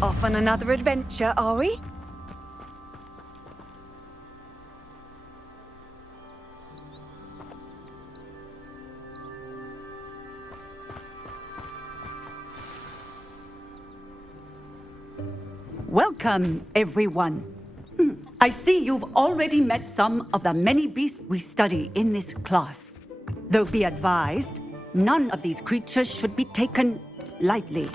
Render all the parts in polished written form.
Off on another adventure, are we? Welcome, everyone. I see you've already met some of the many beasts we study in this class. Though be advised, none of these creatures should be taken lightly.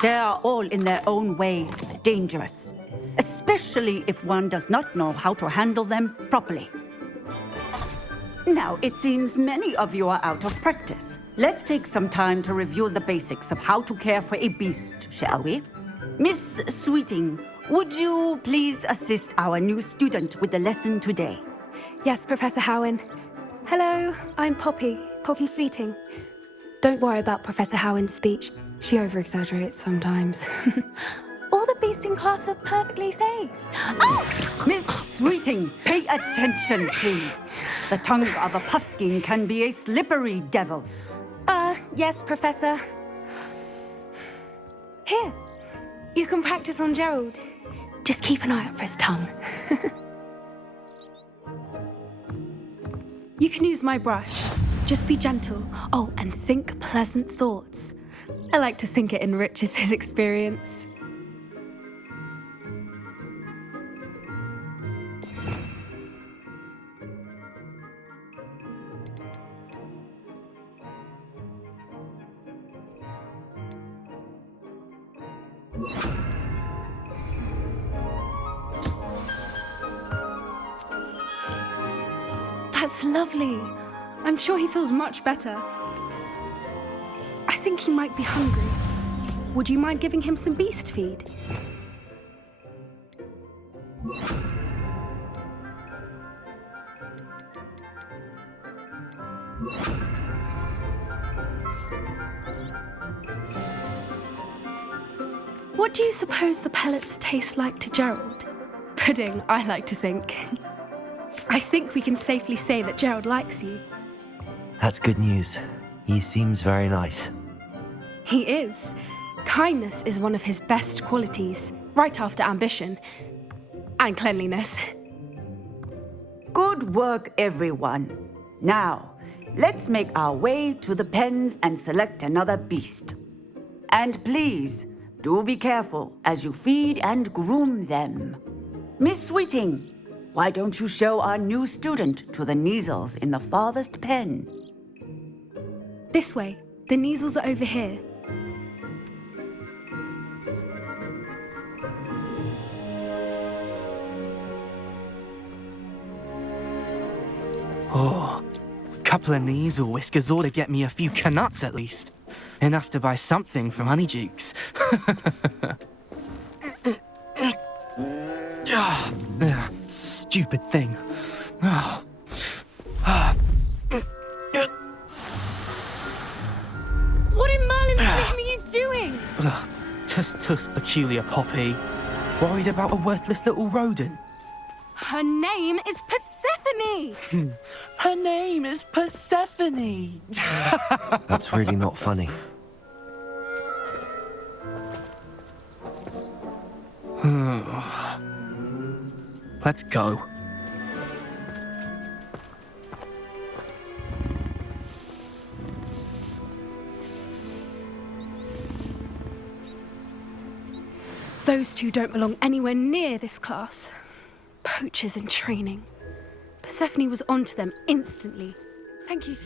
They are all in their own way dangerous, especially if one does not know how to handle them properly. Now, it seems many of you are out of practice. Let's take some time to review the basics of how to care for a beast, shall we? Miss Sweeting, would you please assist our new student with the lesson today? Yes, Professor Howen. Hello, I'm Poppy Sweeting. Don't worry about Professor Howen's speech. She over-exaggerates sometimes. All the beasts in class are perfectly safe. Oh! Miss Sweeting, pay attention, please. The tongue of a puffskein can be a slippery devil. Yes, Professor. Here, you can practice on Gerald. Just keep an eye out for his tongue. You can use my brush. Just be gentle. Oh, and think pleasant thoughts. I like to think it enriches his experience. That's lovely. I'm sure he feels much better. I think he might be hungry. Would you mind giving him some beast feed? What do you suppose the pellets taste like to Gerald? Pudding, I like to think. I think we can safely say that Gerald likes you. That's good news. He seems very nice. He is. Kindness is one of his best qualities, right after ambition. And cleanliness. Good work, everyone. Now, let's make our way to the pens and select another beast. And please, do be careful as you feed and groom them. Miss Sweeting, why don't you show our new student to the Kneazles in the farthest pen? This way. The Kneazles are over here. Oh, a couple of Kneazle whiskers ought to get me a few canuts at least. Enough to buy something from Honeydukes. Stupid thing. What in Merlin's name are you doing? Tuss, peculiar Poppy. Worried about a worthless little rodent. Her name is Persephone! Her name is Persephone! That's really not funny. Let's go. Those two don't belong anywhere near this class. Poachers in training. Persephone was onto them instantly. Thank you.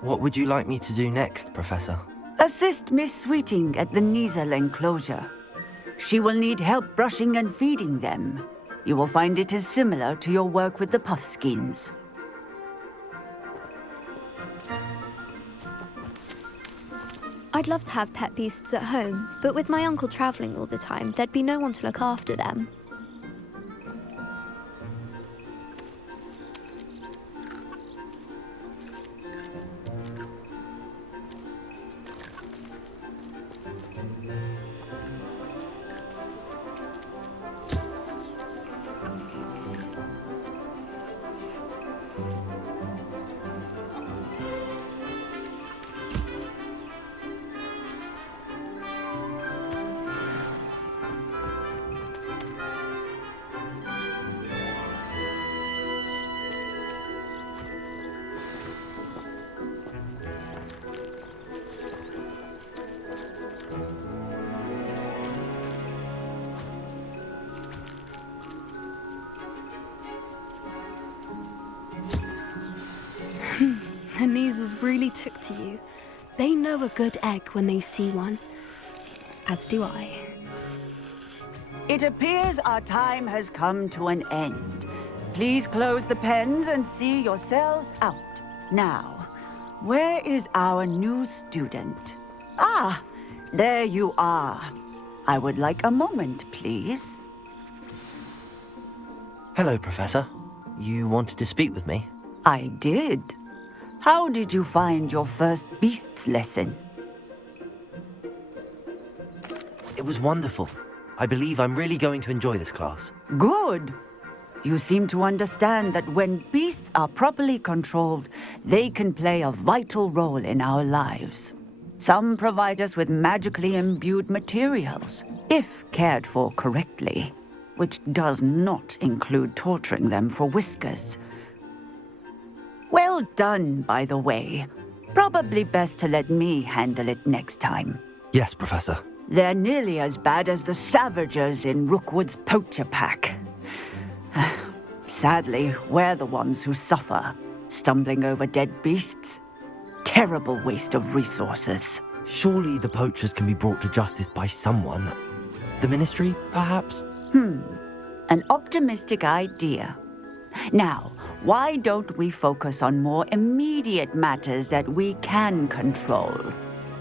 What would you like me to do next, Professor? Assist Miss Sweeting at the Kneazle enclosure. She will need help brushing and feeding them. You will find it is similar to your work with the Puffskins. I'd love to have pet beasts at home, but with my uncle travelling all the time, there'd be no one to look after them. The Neasels really took to you. They know a good egg when they see one. As do I. It appears our time has come to an end. Please close the pens and see yourselves out. Now, where is our new student? Ah, there you are. I would like a moment, please. Hello, Professor. You wanted to speak with me? I did. How did you find your first beasts lesson? It was wonderful. I believe I'm really going to enjoy this class. Good. You seem to understand that when beasts are properly controlled, they can play a vital role in our lives. Some provide us with magically imbued materials, if cared for correctly, which does not include torturing them for whiskers. Well done, by the way. Probably best to let me handle it next time. Yes, Professor. They're nearly as bad as the Savagers in Rookwood's poacher pack. Sadly, we're the ones who suffer, stumbling over dead beasts. Terrible waste of resources. Surely the poachers can be brought to justice by someone. The Ministry, perhaps? An optimistic idea. Now, why don't we focus on more immediate matters that we can control?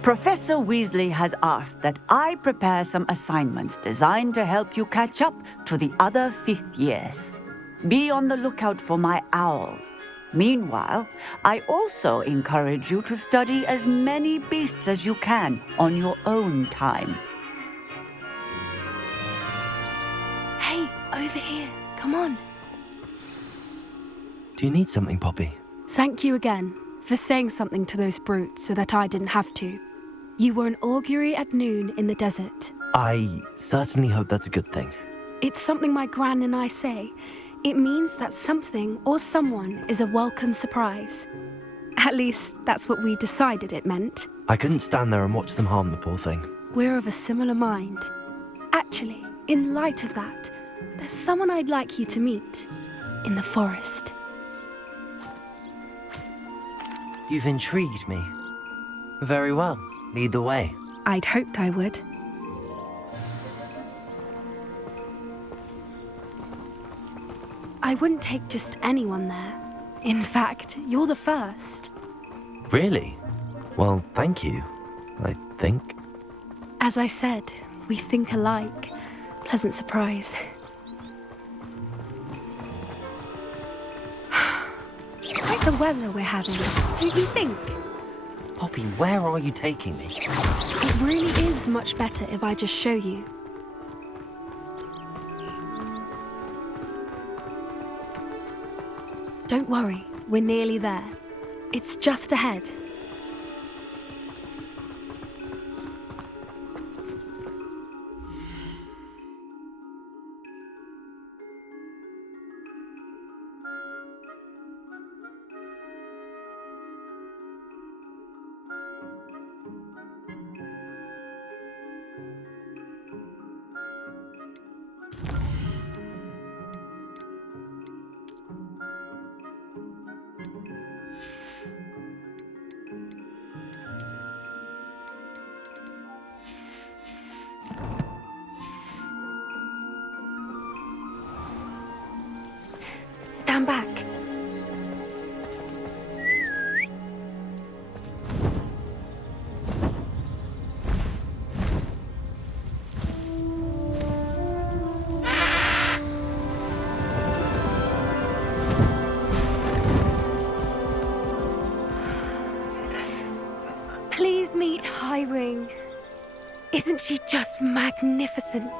Professor Weasley has asked that I prepare some assignments designed to help you catch up to the other fifth years. Be on the lookout for my owl. Meanwhile, I also encourage you to study as many beasts as you can on your own time. Hey, over here. Come on. Do you need something, Poppy? Thank you again for saying something to those brutes so that I didn't have to. You were an augury at noon in the desert. I certainly hope that's a good thing. It's something my gran and I say. It means that something or someone is a welcome surprise. At least, that's what we decided it meant. I couldn't stand there and watch them harm the poor thing. We're of a similar mind. Actually, in light of that, there's someone I'd like you to meet. In the forest. You've intrigued me. Very well. Lead the way. I'd hoped I would. I wouldn't take just anyone there. In fact, you're the first. Really? Well, thank you, I think. As I said, we think alike. Pleasant surprise. Like the weather we're having, don't you think? Poppy, where are you taking me? It really is much better if I just show you. Don't worry, we're nearly there. It's just ahead. Please meet Highwing. Isn't she just magnificent?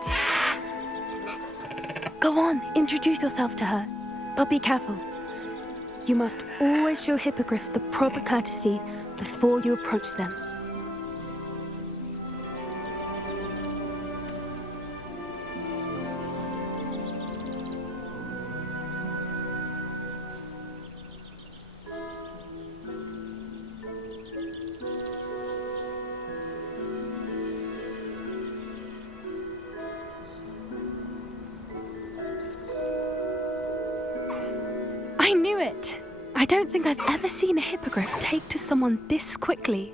Go on, introduce yourself to her. But be careful. You must always show hippogriffs the proper courtesy before you approach them. I knew it! I don't think I've ever seen a hippogriff take to someone this quickly.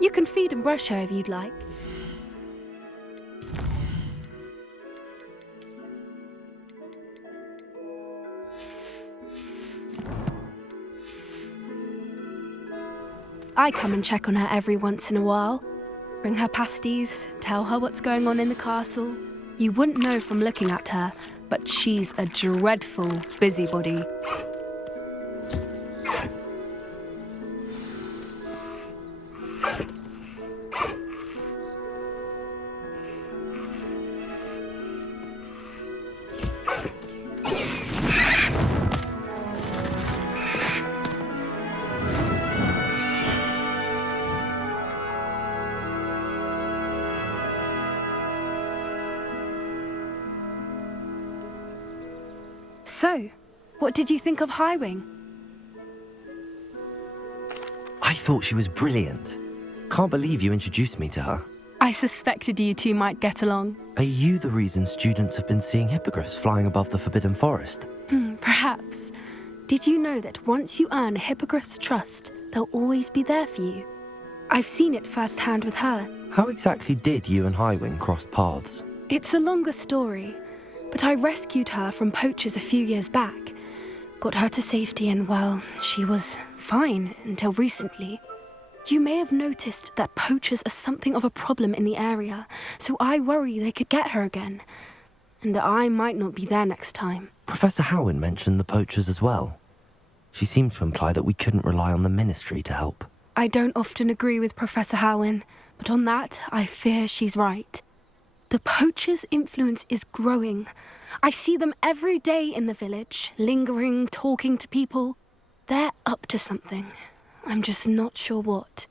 You can feed and brush her if you'd like. I come and check on her every once in a while. Bring her pasties, tell her what's going on in the castle. You wouldn't know from looking at her, but she's a dreadful busybody. So, what did you think of Highwing? I thought she was brilliant. Can't believe you introduced me to her. I suspected you two might get along. Are you the reason students have been seeing hippogriffs flying above the Forbidden Forest? Perhaps. Did you know that once you earn a hippogriff's trust, they'll always be there for you? I've seen it firsthand with her. How exactly did you and Highwing cross paths? It's a longer story, but I rescued her from poachers a few years back. Got her to safety and, well, she was fine until recently. You may have noticed that poachers are something of a problem in the area, so I worry they could get her again. And I might not be there next time. Professor Howin mentioned the poachers as well. She seemed to imply that we couldn't rely on the Ministry to help. I don't often agree with Professor Howin, but on that, I fear she's right. The poachers' influence is growing. I see them every day in the village, lingering, talking to people. They're up to something. I'm just not sure what.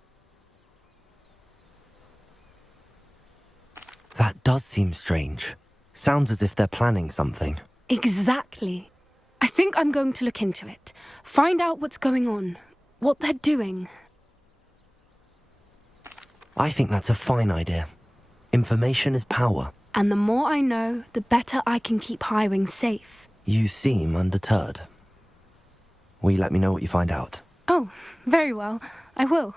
That does seem strange. Sounds as if they're planning something. Exactly. I think I'm going to look into it. Find out what's going on, what they're doing. I think that's a fine idea. Information is power. And the more I know, the better I can keep Highwing safe. You seem undeterred. Will you let me know what you find out? Oh, very well. I will.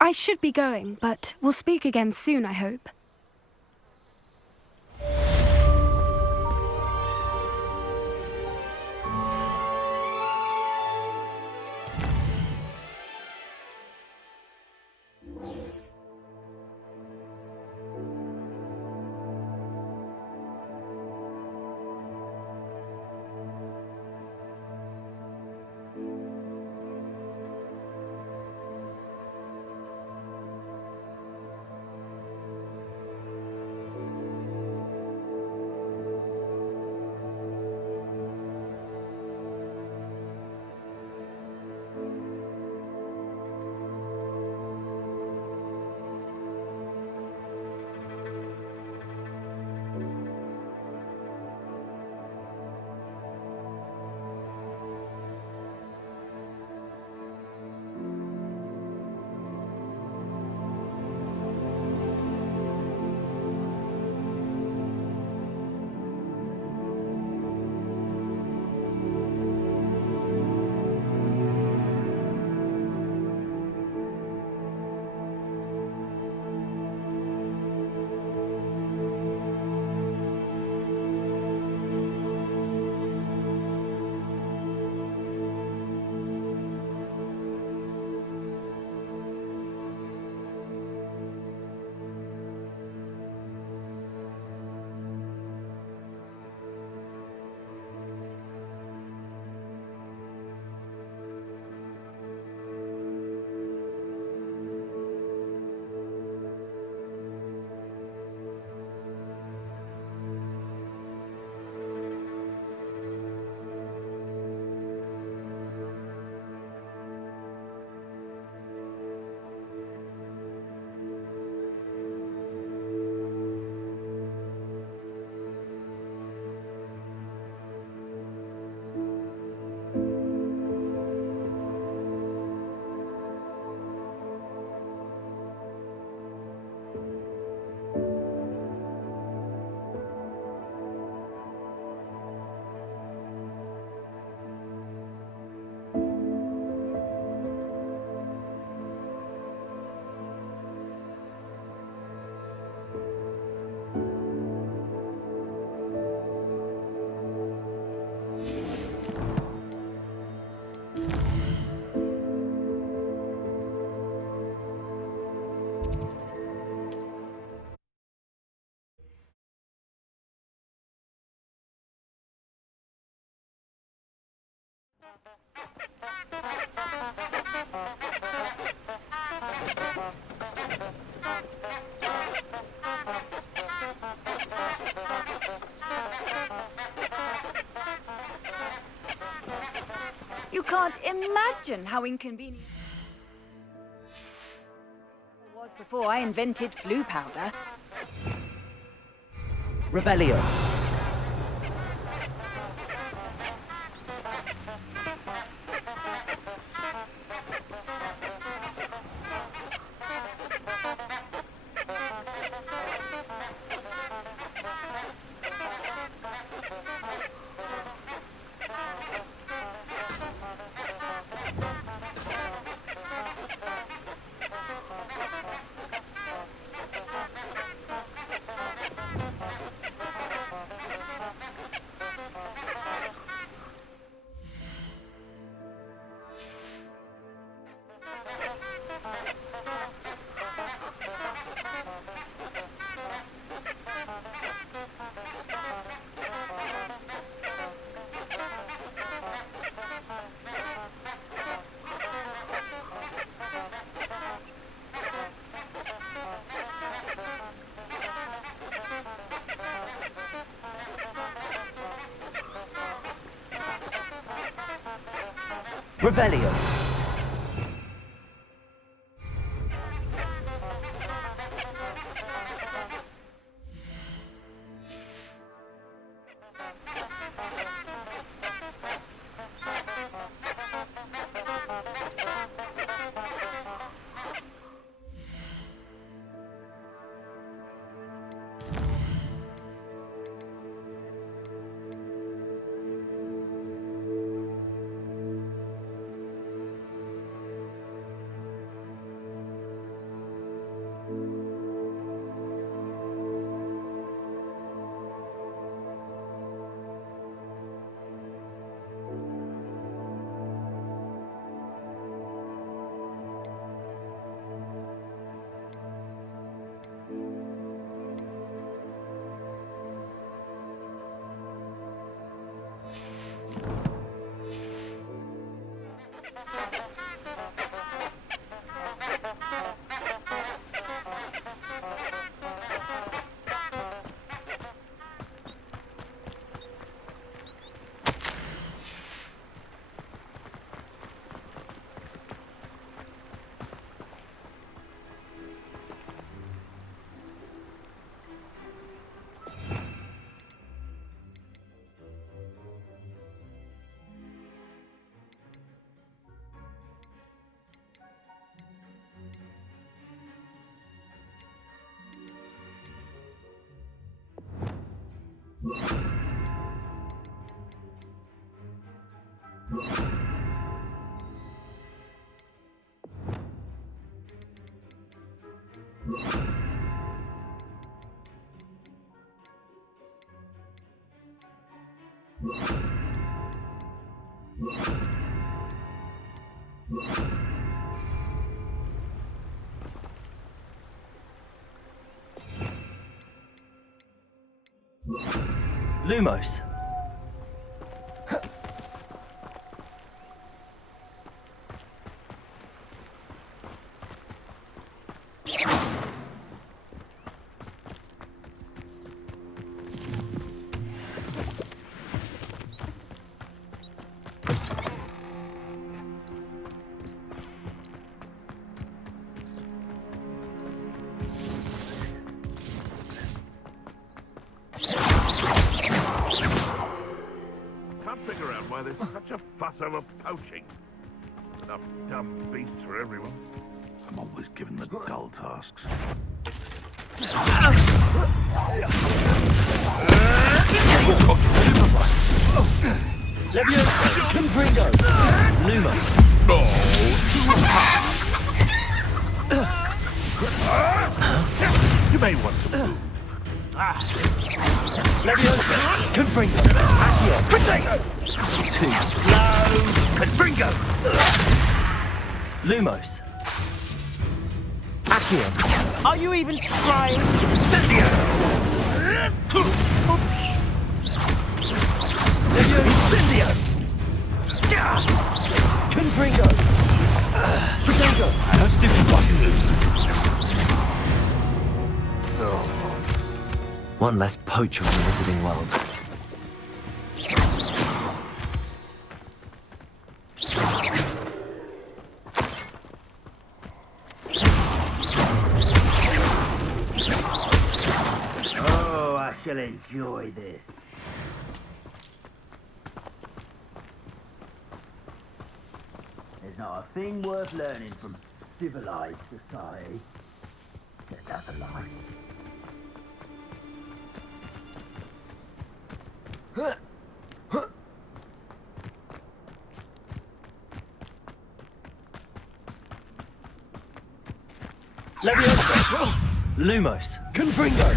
I should be going, but we'll speak again soon, I hope. You can't imagine how inconvenient it was before I invented flu powder. Revelio. Revelio. Lumos. Figure out why there's such a fuss over poaching. Enough dumb beasts for everyone. I'm always given the dull tasks. Leviosa, Confringo, Luma. You may want to move. Leviosa, Confringo, Accio, Potato. Too slow, Confringo. Lumos. Accio. Are you even trying? Incendio. Leviosa, Incendio. Confringo. One less poacher in the Wizarding world. Oh, I shall enjoy this. There's not a thing worth learning from civilized society that doesn't lie. Leviosa! Lumos! Confringo!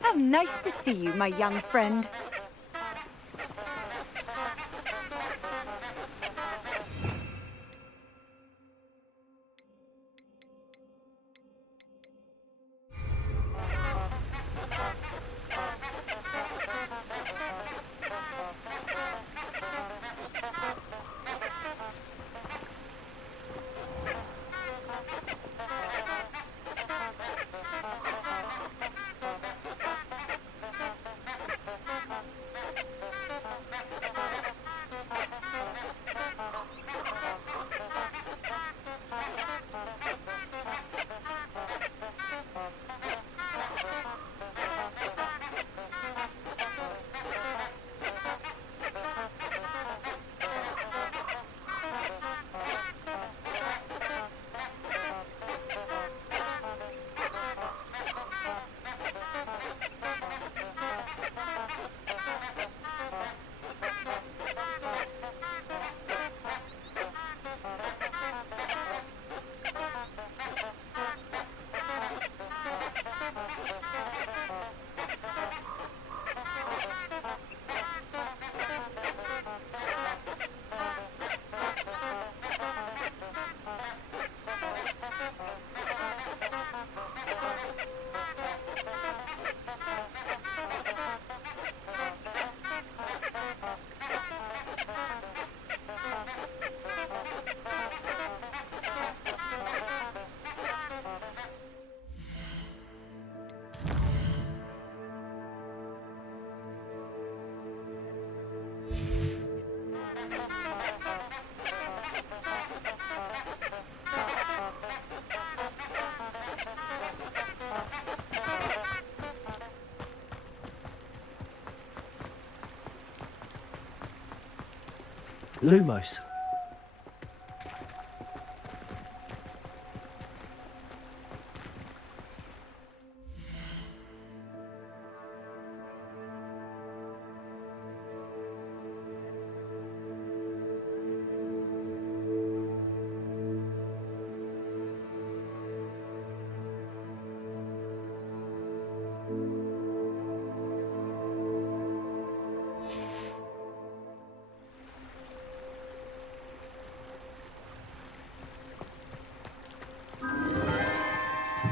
How nice to see you, my young friend. Lumos.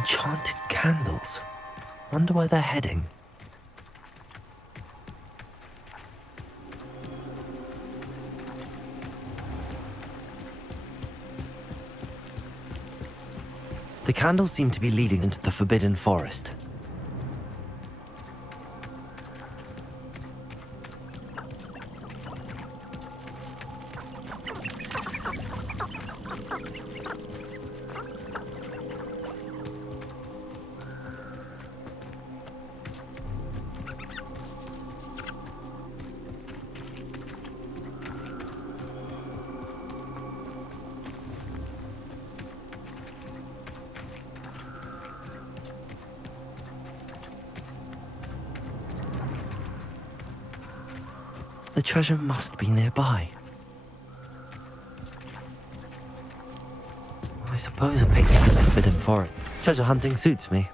Enchanted candles. Wonder where they're heading. The candles seem to be leading into the Forbidden Forest. The treasure must be nearby. I suppose a picnic in the Forbidden Forest. Treasure hunting suits me.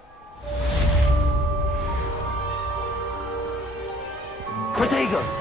Protego!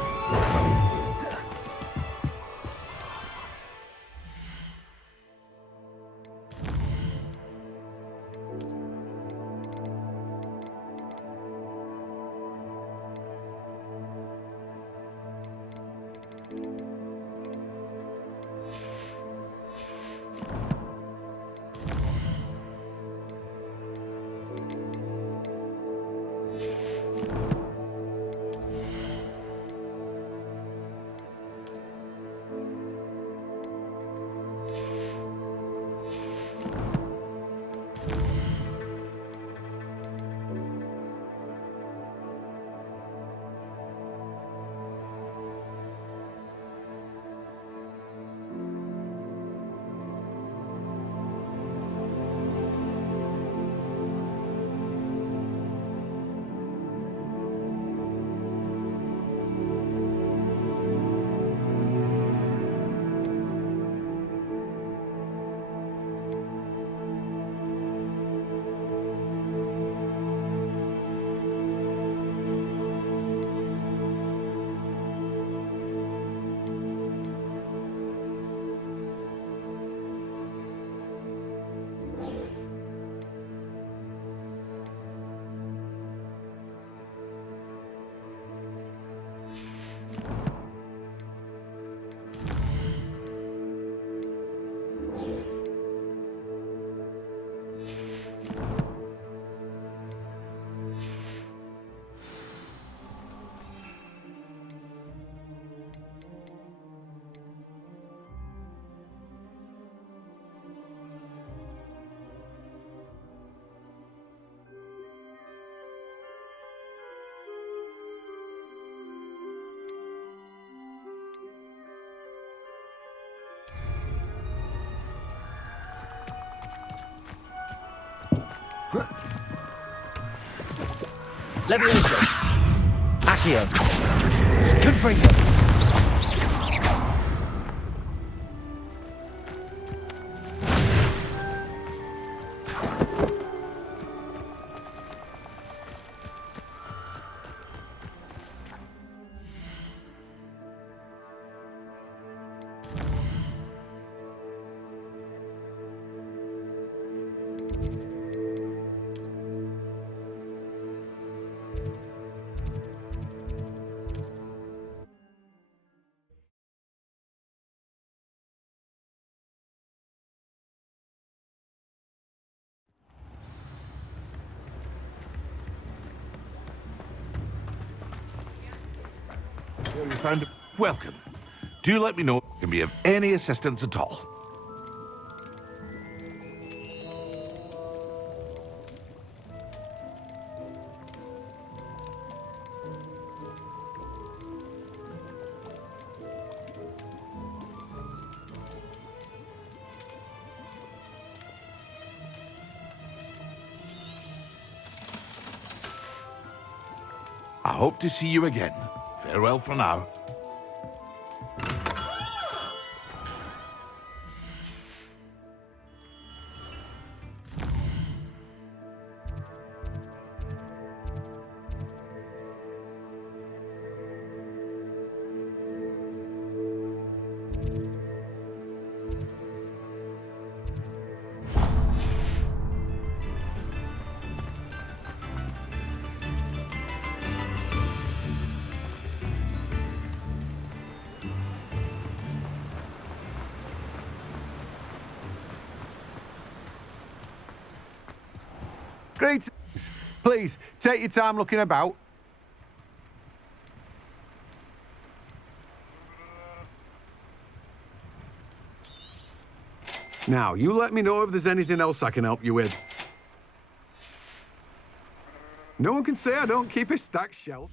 Levioso! Accio! Confringo! You found it. Welcome. Do let me know if I can be of any assistance at all. I hope to see you again. Farewell for now. Greetings. Please, take your time looking about. Now, you let me know if there's anything else I can help you with. No one can say I don't keep a stacked shelf.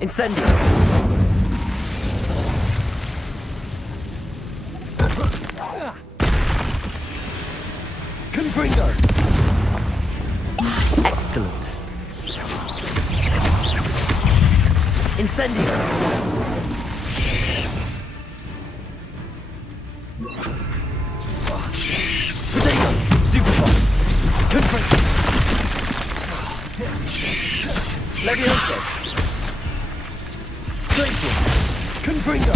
Incendio! Confringo! Excellent. Incendio! Potato! Stupefy! Confringo! Levioso! Glacier! Confringo!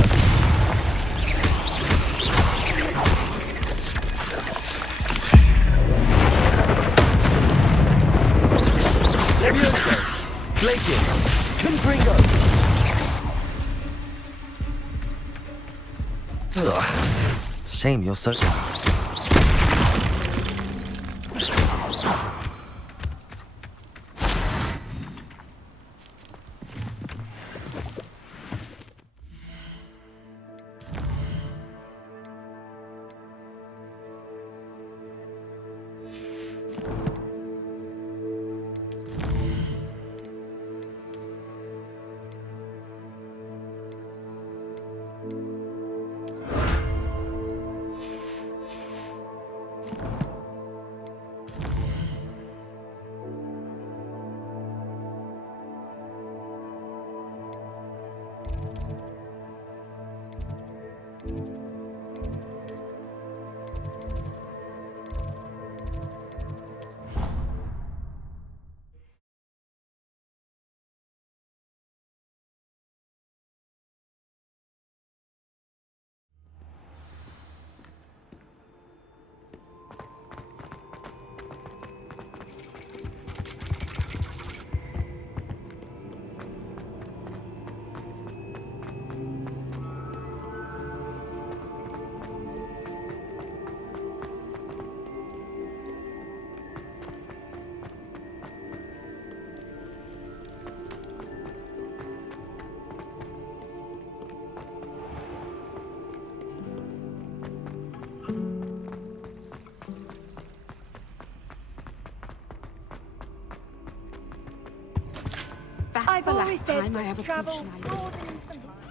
Levioso! Glaciers! Confringo! Ugh. Shame you're so... I've always said that travel more than instant life.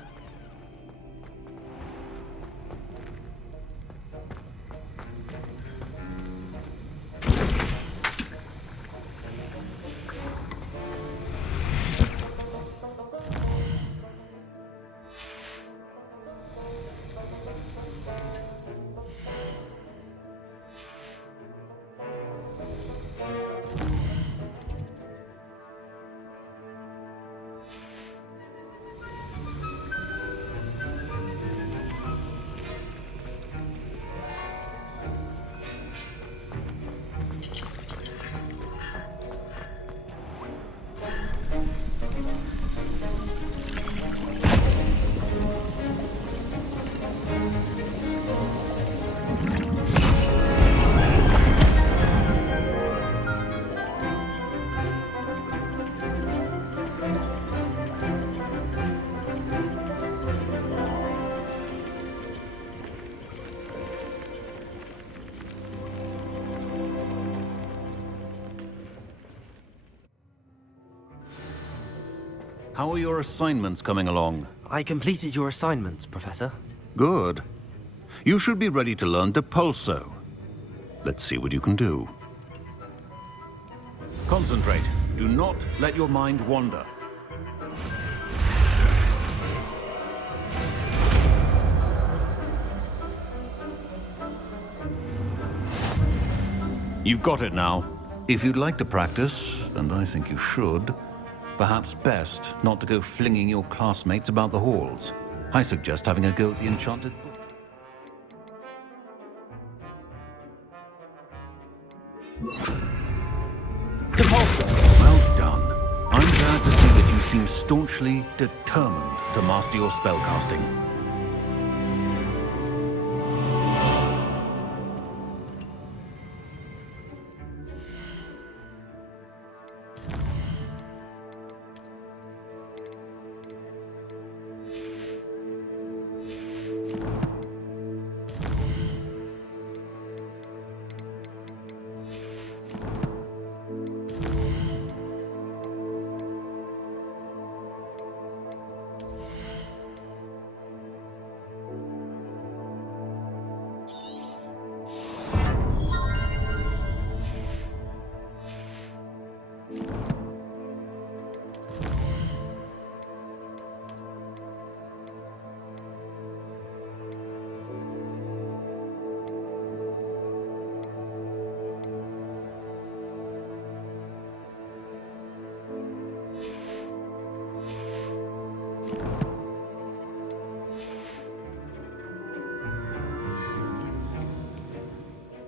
How are your assignments coming along? I completed your assignments, Professor. Good. You should be ready to learn Depulso. Let's see what you can do. Concentrate. Do not let your mind wander. You've got it now. If you'd like to practice, and I think you should, perhaps best not to go flinging your classmates about the halls. I suggest having a go at the enchanted book. Well done. I'm glad to see that you seem staunchly determined to master your spellcasting.